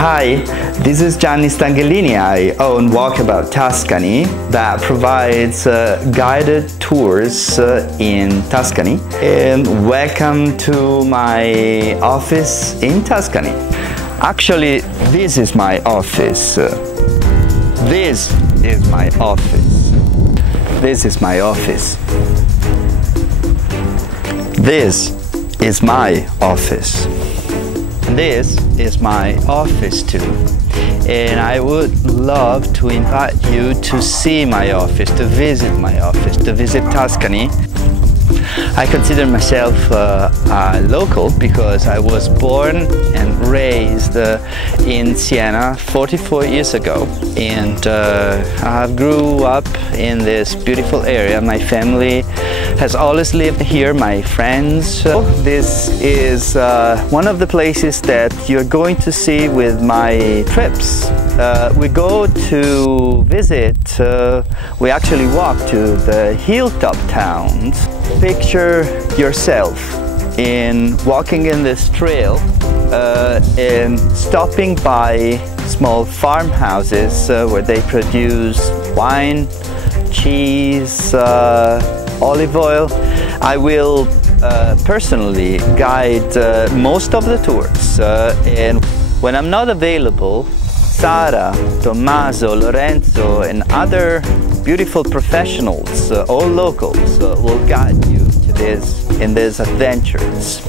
Hi, this is Gianni Stanghellini. I own Walkabout Tuscany that provides guided tours in Tuscany. And welcome to my office in Tuscany. Actually, this is my office. This is my office. This is my office. This is my office. This is my office too, and I would love to invite you to see my office, to visit my office, to visit Tuscany. I consider myself a local because I was born and raised in Siena 44 years ago, and I grew up in this beautiful area. My family has always lived here, my friends. This is one of the places that you're going to see with my trips. We go to visit, we actually walk to the hilltop towns. Picture yourself in walking in this trail and stopping by small farmhouses where they produce wine, cheese, olive oil. I will personally guide most of the tours, and when I'm not available, Sara, Tommaso, Lorenzo, and other beautiful professionals, all locals, will guide you to in these adventures.